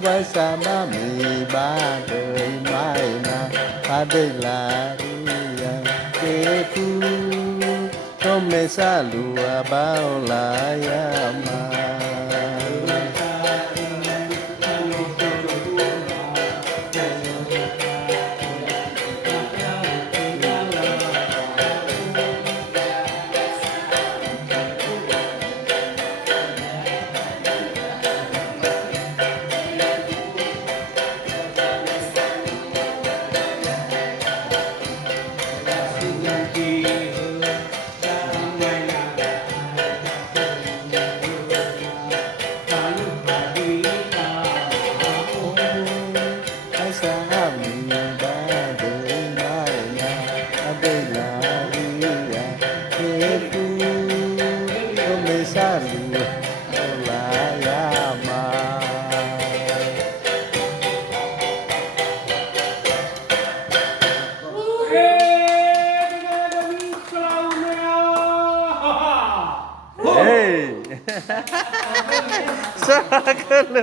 bersama mi badai Maena badai lari yang keku come selalu abau layama. Hey, sakelem.